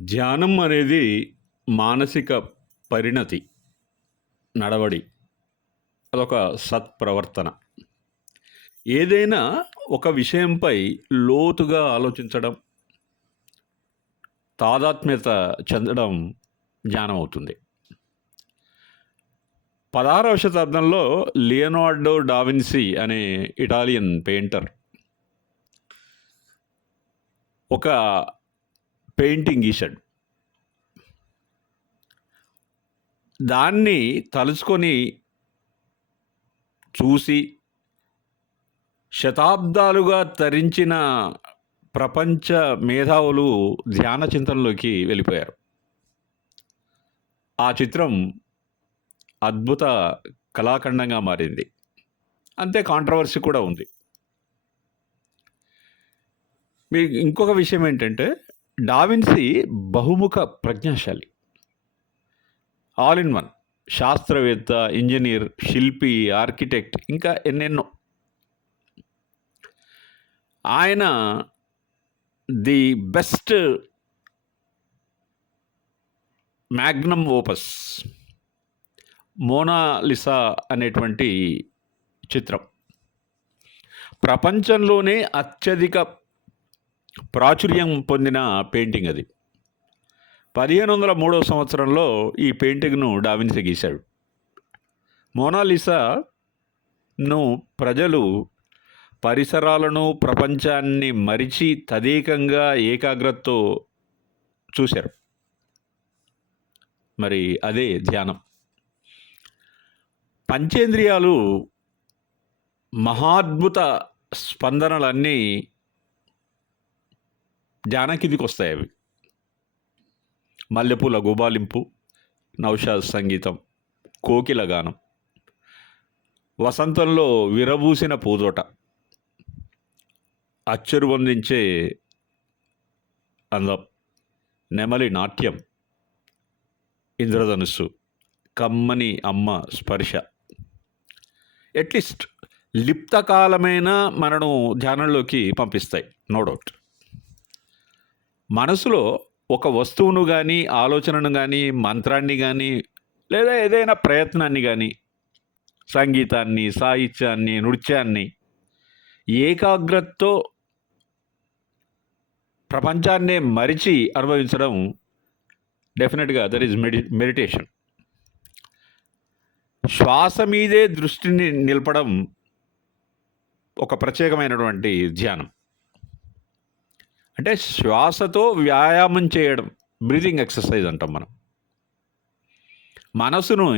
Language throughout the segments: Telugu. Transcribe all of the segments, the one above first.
ధ్యానం అనేది మానసిక పరిణతి, నడవడి. అదొక సత్ప్రవర్తన. ఏదైనా ఒక విషయంపై లోతుగా ఆలోచించడం, తాదాత్మ్యత చెందడం ధ్యానం అవుతుంది. 16వ శతాబ్దంలో లియనార్డో డావిన్సీ అనే ఇటాలియన్ పెయింటర్ ఒక పెయింటింగ్ గీశాడు. దాన్ని తలుచుకొని చూసి శతాబ్దాలుగా తరించిన ప్రపంచ మేధావులు ధ్యాన చింతనలోకి వెళ్ళిపోయారు. ఆ చిత్రం అద్భుత కళాఖండంగా మారింది. అంతే కాంట్రవర్సీ కూడా ఉంది. మీ ఇంకొక విషయం ఏంటంటే డావిన్సీ బహుముఖ ప్రజ్ఞాశాలి. All in one. శాస్త్రవేత్త, ఇంజనీర్ శిల్పి, ఆర్కిటెక్ట్ ఇంకా ఎన్నెన్నో. ఆయన the best magnum opus 'Mona Lisa' అనేటువంటి చిత్రం. ప్రపంచంలోనే అత్యధిక ప్రాచుర్యం పొందిన పెయింటింగ్ అది. 1503 సంవత్సరంలో ఈ పెయింటింగ్‌ను డావిన్సీ గీశాడు. 'మోనాలిసా'ను ప్రజలు పరిసరాలను, ప్రపంచాన్ని మరిచి తదేకంగా ఏకాగ్రతతో చూశారు. మరి అదే ధ్యానం. పంచేంద్రియాలు మహాద్భుత స్పందనలన్నీ ధ్యానం అవి మల్లెపూల గుబాలింపు నౌషాద్ సంగీతం, కోకిల గానం, వసంతంలో విరబూసిన పూదోట, అచ్చెరువొందించే అందం, నెమలి నాట్యం, ఇంద్రధనుస్సు, కమ్మని అమ్మ స్పర్శ. అట్‌లీస్ట్ లిప్తకాలమైన మనను ధ్యానంలోకి పంపిస్తాయి. No doubt. మనసులో ఒక వస్తువును కానీ ఆలోచనను కానీ మంత్రాన్ని కానీ లేదా ఏదైనా ప్రయత్నాన్ని కానీ సంగీతాన్ని, సాహిత్యాన్ని, నృత్యాన్ని ఏకాగ్రతతో ప్రపంచాన్నే మరిచి అనుభవించడం డెఫినెట్గా దట్ ఈజ్ మెడి మెడిటేషన్. శ్వాస మీదే దృష్టిని నిలపడం ఒక ప్రత్యేకమైనటువంటి ధ్యానం. అంటే శ్వాసతో వ్యాయామం చేయడం. బ్రీదింగ్ ఎక్సర్‌సైజ్ అంటాం మనం. మనసును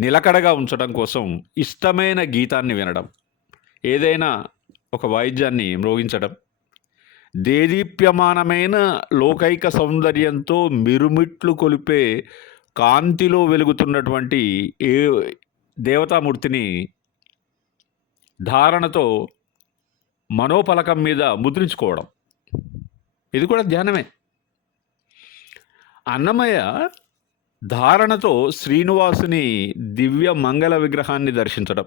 నిలకడగా ఉంచడం కోసం ఇష్టమైన గీతాన్ని వినడం. ఏదైనా ఒక వాయిద్యాన్ని మ్రోగించడం. దేదీప్యమానమైన లోకైక సౌందర్యంతో మిరుమిట్లు కొలిపే కాంతిలో వెలుగుతున్నటువంటి ఏ దేవతామూర్తిని ధారణతో మనోపలకం మీద ముద్రించుకోవడం. ఇది కూడా ధ్యానమే. అన్నమయ్య ధారణతో శ్రీనివాసుని దివ్య మంగళ విగ్రహాన్ని దర్శించడం.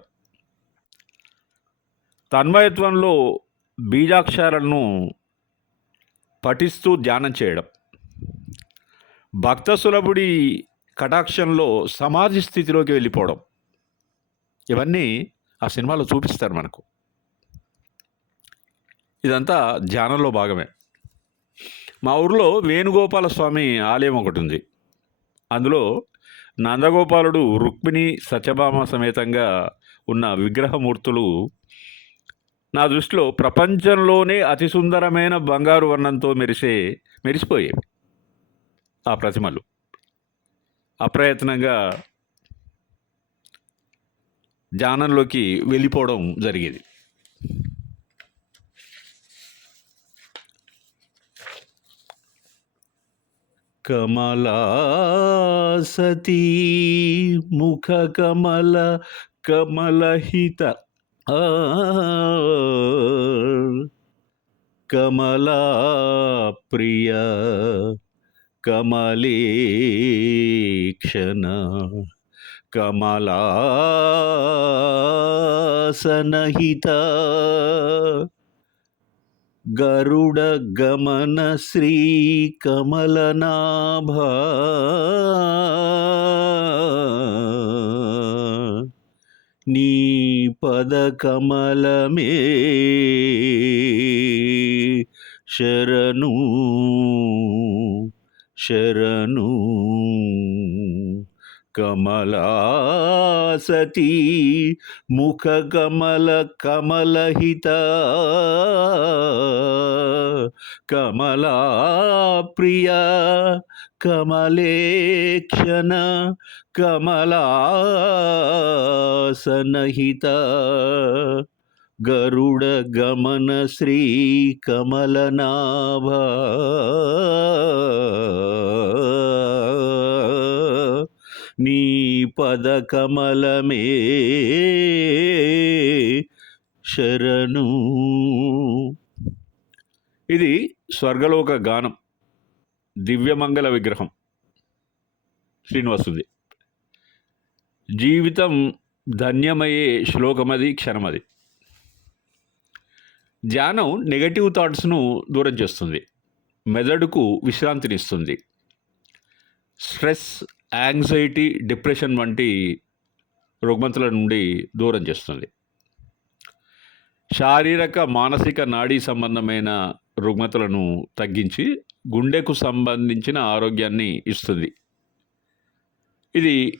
తన్మయత్వంలో బీజాక్షరాలను పఠిస్తూ ధ్యానం చేయడం. భక్త సులభుడి కటాక్షంలో సమాధి స్థితిలోకి వెళ్ళిపోవడం. ఇవన్నీ ఆ సినిమాలో చూపిస్తారు మనకు. ఇదంతా ధ్యానంలో భాగమే. మా ఊర్లో వేణుగోపాల స్వామి ఆలయం ఒకటి ఉంది అందులో నందగోపాలుడు, రుక్మిణి, సత్యభామ సమేతంగా ఉన్న విగ్రహమూర్తులు నా దృష్టిలో ప్రపంచంలోనే అతి సుందరమైన బంగారు వర్ణంతో మెరిసే మెరిసిపోయేవి. ఆ ప్రతిమలు. అప్రయత్నంగా ధ్యానంలోకి వెళ్ళిపోవడం జరిగేది. కమలాసతీ ముఖకమల కమలహిత కమలా ప్రియ కమలీక్షణ కమలాసనహిత గరుడ గమన శ్రీ కమలనాభ. నీ పద కమలమే శరణు శరణు. కమలాసతి ముఖ కమల కమలహిత కమలా ప్రియ కమలేక్షణ నీ పద కమలమే శరణు. ఇది స్వర్గలోక గానం దివ్యమంగళ విగ్రహం. శ్రీనివాసుది. జీవితం ధన్యమయ్యే శ్లోకమది క్షణమది ధ్యానం నెగటివ్ థాట్స్ను దూరం చేస్తుంది. మెదడుకు విశ్రాంతినిస్తుంది. స్ట్రెస్ యాంగ్జైటీ డిప్రెషన్ వంటి రుగ్మతుల నుండి దూరం చేస్తుంది. శారీరక మానసిక నాడీ సంబంధమైన రుగ్మతలను తగ్గించి గుండెకు సంబంధించిన ఆరోగ్యాన్ని ఇస్తుంది. ఇది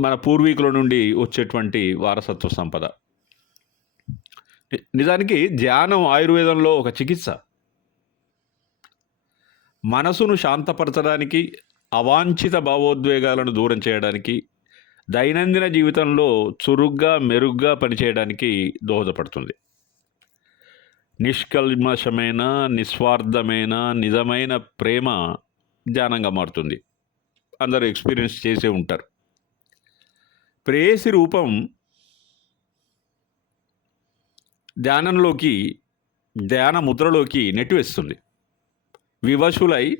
మన పూర్వీకుల నుండి వచ్చేటువంటి వారసత్వ సంపద. నిజానికి ధ్యానం ఆయుర్వేదంలో ఒక చికిత్స. మనసును శాంతపరచడానికి అవాంఛిత భావోద్వేగాలను దూరం చేయడానికి దైనందిన జీవితంలో చురుగ్గా మెరుగ్గా పనిచేయడానికి దోహదపడుతుంది. నిష్కల్మషమైన నిస్వార్థమైన నిజమైన ప్రేమ ధ్యానంగా మారుతుంది. అందరూ ఎక్స్పీరియన్స్ చేసే ఉంటారు. ప్రేయసి రూపం ధ్యానంలోకి ధ్యాన ముద్రలోకి నెట్టివేస్తుంది. వివశులై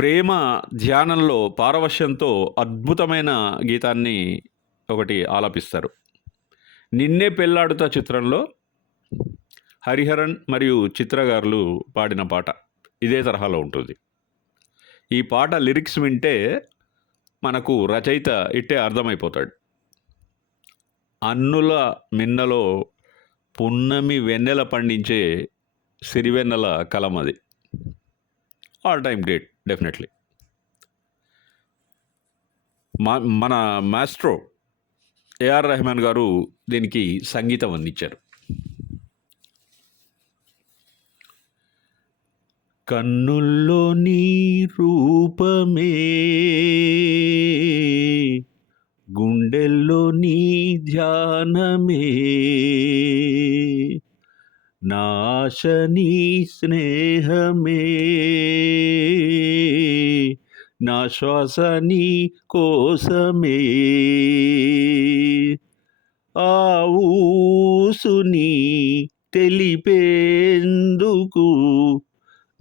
ప్రేమ ధ్యానంలో పారవశ్యంతో అద్భుతమైన గీతాన్ని ఒకటి ఆలపిస్తారు. నిన్నే పెళ్ళాడుతా చిత్రంలో హరిహరన్ మరియు చిత్రగారులు పాడిన పాట ఇదే తరహాలో ఉంటుంది. ఈ పాట లిరిక్స్ వింటే మనకు రచయిత ఇట్టే అర్థమైపోతాడు. అన్నుల మిన్నలో పున్నమి వెన్నెల పండించే సిరివెన్నెల కలం అది. All time great. డెఫినెట్లీ మా మన మాస్ట్రో ఏఆర్ రెహమాన్ గారు దీనికి సంగీతం అందించారు. కన్నుల్లో నీ రూపమే గుండెల్లో నీ ధ్యానమే నాశ నీ స్నేహమే. నా శ్వాస నీ కోసమే. ఆ ఊసుని తెలిపేందుకు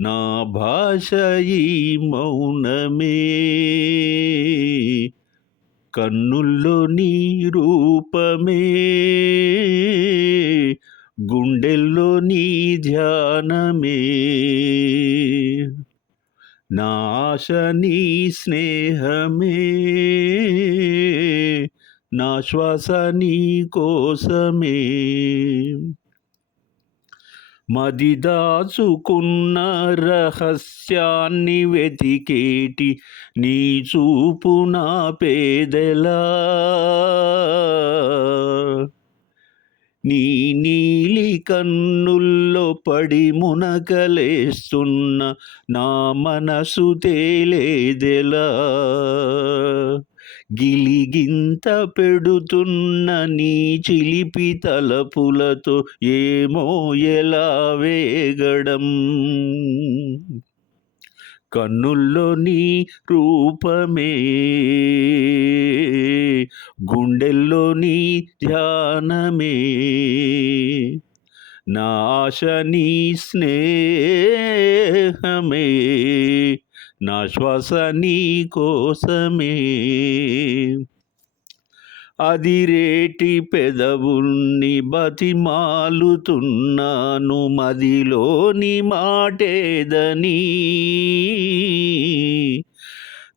నా భాష ఈ మౌనమే. కన్నుల్లో నీ రూపమే. గుండెల్లో నీ ధ్యానమే. నాశ నీ స్నేహమే. నా శ్వాస నీ కోసమే. మదిదాచుకున్న రహస్యాన్ని వెతికేటి నీ చూపు నా పేదలా? నీ నీలి కన్నుల్లో పడి మునకలేస్తున్న నా మనసు తేలేదెలా? గిలిగింత పెడుతున్న నీ చిలిపి తలపులతో ఏమో ఎలా వేగడం? కన్నుల్లో నీ రూపమే. గుండెల్లో నీ ధ్యానమే. నాశ నీ స్నేహమే. నా శ్వాస నీ కోసమే. అదిరేటి పెదవుల్ని బతిమాలుతున్నాను మదిలోని మాటేదని.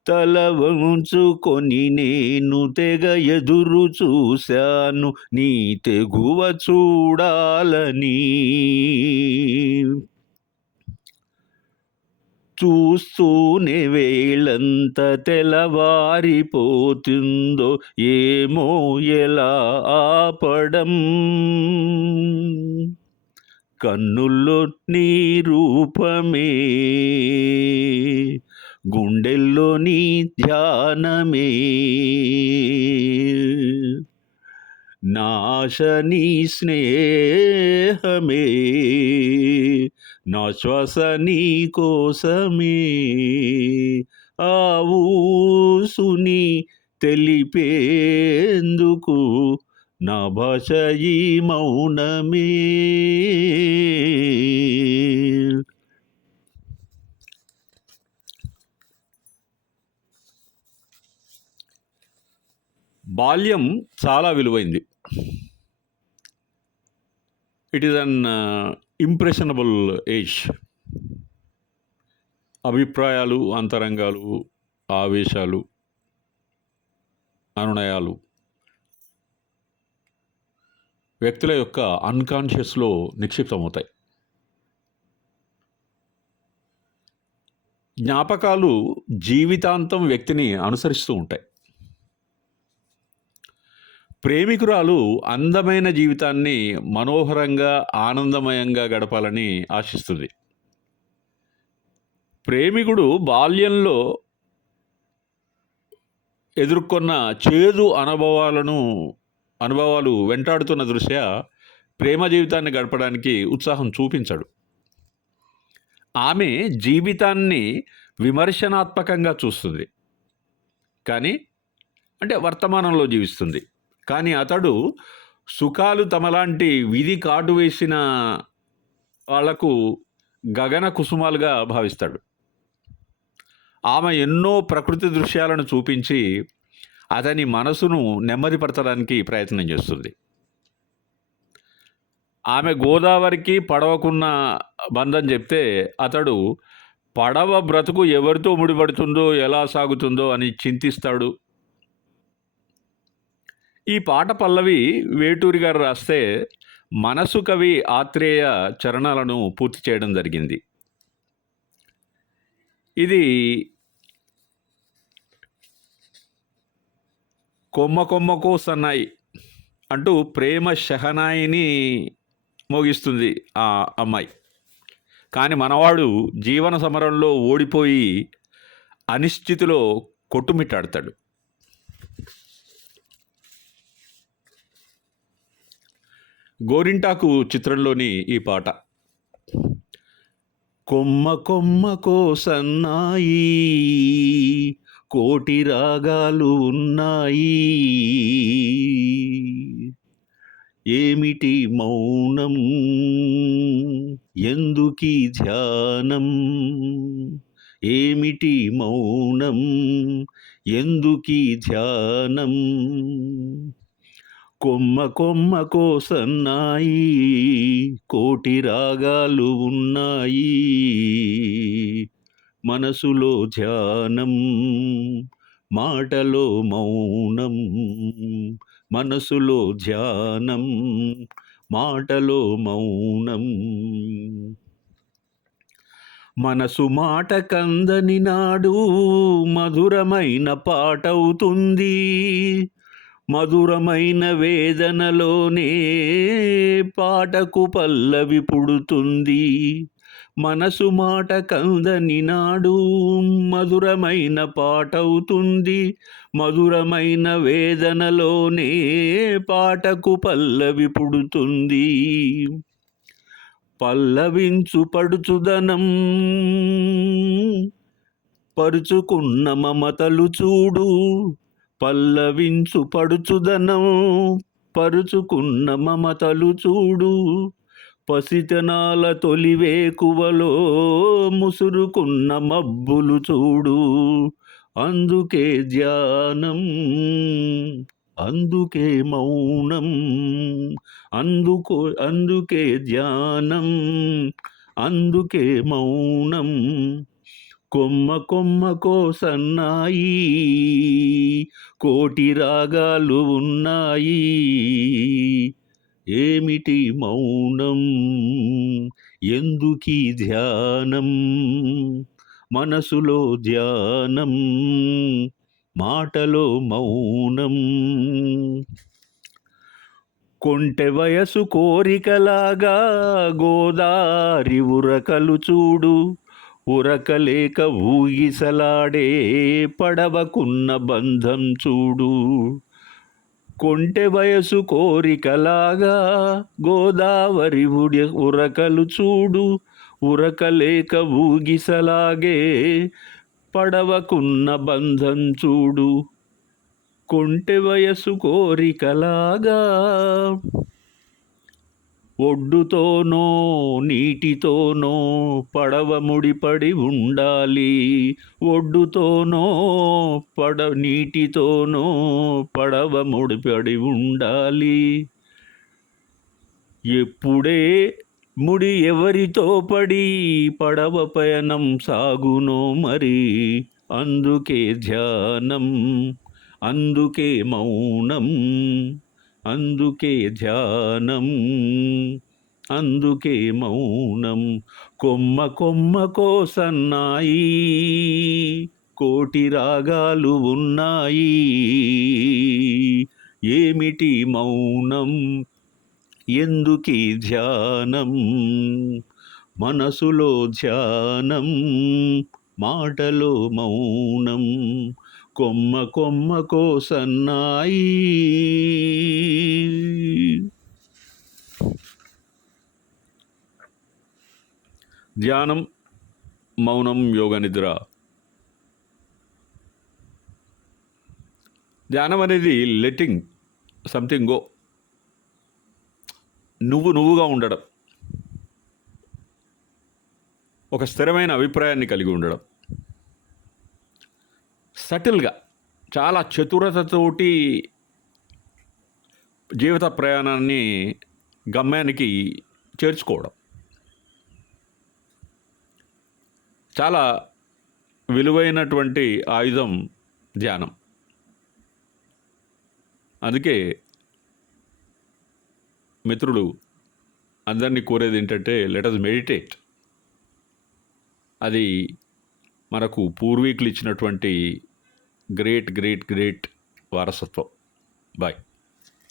తల వంచుకొని నేను తెగ ఎదురు చూశాను నీ తెగువ చూడాలని. చూస్తూనే వేళంత తెలవారిపోతుందో ఏమో ఎలా ఆపడం. కన్నుల్లో నీ రూపమే గుండెల్లో నీ ధ్యానమే. నాశ నీ స్నేహమే నా శ్వాస నీ కోసమే. ఆ ఊసుని తెలిపేందుకు నా భాష ఈ మౌనమే. బాల్యం చాలా విలువైంది. It is an impressionable age అభిప్రాయాలు అంతరంగాలు ఆవేశాలు అనునయాలు. వ్యక్తుల యొక్క అన్కాన్షియస్లో నిక్షిప్తమవుతాయి. జ్ఞాపకాలు జీవితాంతం వ్యక్తిని అనుసరిస్తూ ఉంటాయి. ప్రేమికురాలు అందమైన జీవితాన్ని మనోహరంగా ఆనందమయంగా గడపాలని ఆశిస్తుంది. ప్రేమికుడు బాల్యంలో ఎదుర్కొన్న చేదు అనుభవాలను అనుభవాలు వెంటాడుతున్న దృష్ట్యా ప్రేమ జీవితాన్ని గడపడానికి ఉత్సాహం చూపించడు. ఆమె జీవితాన్ని విమర్శనాత్మకంగా చూస్తుంది. కానీ అంటే వర్తమానంలో జీవిస్తుంది. కానీ అతడు సుఖాలు తమలాంటి విధి కాటు వేసిన వాళ్ళకు గగన కుసుమాలుగా భావిస్తాడు. ఆమె ఎన్నో ప్రకృతి దృశ్యాలను చూపించి అతని మనసును నెమ్మదిపరచడానికి ప్రయత్నం చేస్తుంది. ఆమె గోదావరికి పడవకున్న బంధం చెప్తే అతడు పడవ బ్రతుకు ఎవరితో ముడిపడుతుందో ఎలా సాగుతుందో అని చింతిస్తాడు. ఈ పాట పల్లవి వేటూరి గారు రాస్తే మనసు కవి ఆత్రేయ చరణాలను పూర్తి చేయడం జరిగింది. ఇది కొమ్మ కొమ్మకు సన్నాయి అంటూ ప్రేమ షహనాయిని మోగిస్తుంది ఆ అమ్మాయి. కానీ మనవాడు జీవన సమరంలో ఓడిపోయి అనిశ్చితిలో కొట్టుమిట్టాడతాడు. గోరింటాకు చిత్రంలోని ఈ పాట. కొమ్మ కొమ్మ కోసన్నాయి కోటి రాగాలు ఉన్నాయి. ఏమిటి మౌనం? ఎందుకీ ధ్యానం? ఏమిటి మౌనం? ఎందుకీ ధ్యానం? కొమ్మ కొమ్మ కోసన్నాయి. కోటి రాగాలు ఉన్నాయి. మనసులో ధ్యానం మాటలో మౌనం. మనసులో ధ్యానం మాటలో మౌనం. మనసు మాట కందని నాడు మధురమైన పాటవుతుంది. మధురమైన వేదనలోనే పాటకు పల్లవి పుడుతుంది. మనసు మాట కందని నాడు మధురమైన పాటవుతుంది. మధురమైన వేదనలోనే పాటకు పల్లవి పుడుతుంది. పల్లవించు పడుచుదనం పరుచుకున్న మమతలు చూడు. పల్లవించు పడుచుదనం పరుచుకున్న మమతలు చూడు. పసితనాల తొలివేకువలో ముసురుకున్న మబ్బులు చూడు. అందుకే ధ్యానం అందుకే మౌనం అందుకో అందుకే ధ్యానం అందుకే మౌనం. కొమ్మ కొమ్మకో సన్నాయి కోటి రాగాలు ఉన్నాయి. ఏమిటి మౌనం? ఎందుకీ ధ్యానం? మనసులో ధ్యానం మాటలో మౌనం. కొంటె వయసు కోరికలాగా గోదారి ఉరకలు చూడు. ఉరకలేక ఊగిసలాడే పడవకున్న బంధం చూడు. కొంటె వయసు కోరికలాగా గోదావరి ఉడి ఉరకలు చూడు. ఉరకలేక ఊగిసలాగే పడవకున్న బంధం చూడు. కొంటె వయసు కోరికలాగా ఒడ్డుతోనో నీటితోనో పడవ ముడిపడి ఉండాలి. ఒడ్డుతోనో పడ నీటితోనో పడవ ముడిపడి ఉండాలి. ఎప్పుడే ముడి ఎవరితో పడి పడవ పయనం సాగునో మరి? అందుకే ధ్యానం అందుకే మౌనం. అందుకే ధ్యానం అందుకే మౌనం. కొమ్మ కొమ్మ కోసన్నాయి కోటి రాగాలు ఉన్నాయి. ఏమిటి మౌనం? ఎందుకీ ధ్యానం? మనసులో ధ్యానం మాటలో మౌనం. కొమ్మ కొమ్మ కోసన్నాయి. ధ్యానం మౌనం యోగ నిద్ర. ధ్యానం అనేది లెట్టింగ్ సంథింగ్ గో నువ్వు నువ్వుగా ఉండడం. ఒక స్థిరమైన అభిప్రాయాన్ని కలిగి ఉండడం. సటిల్గా చాలా చతురతతోటి జీవిత ప్రయాణాన్ని గమ్యానికి చేర్చుకోవడం. చాలా విలువైనటువంటి ఆయుధం ధ్యానం. అందుకే మిత్రులు అందరినీ కోరేది ఏంటంటే లెటస్ మెడిటేట్ అది మనకు పూర్వీకులు ఇచ్చినటువంటి గ్రేట్ గ్రేట్ గ్రేట్ వారసత్వం బాయ్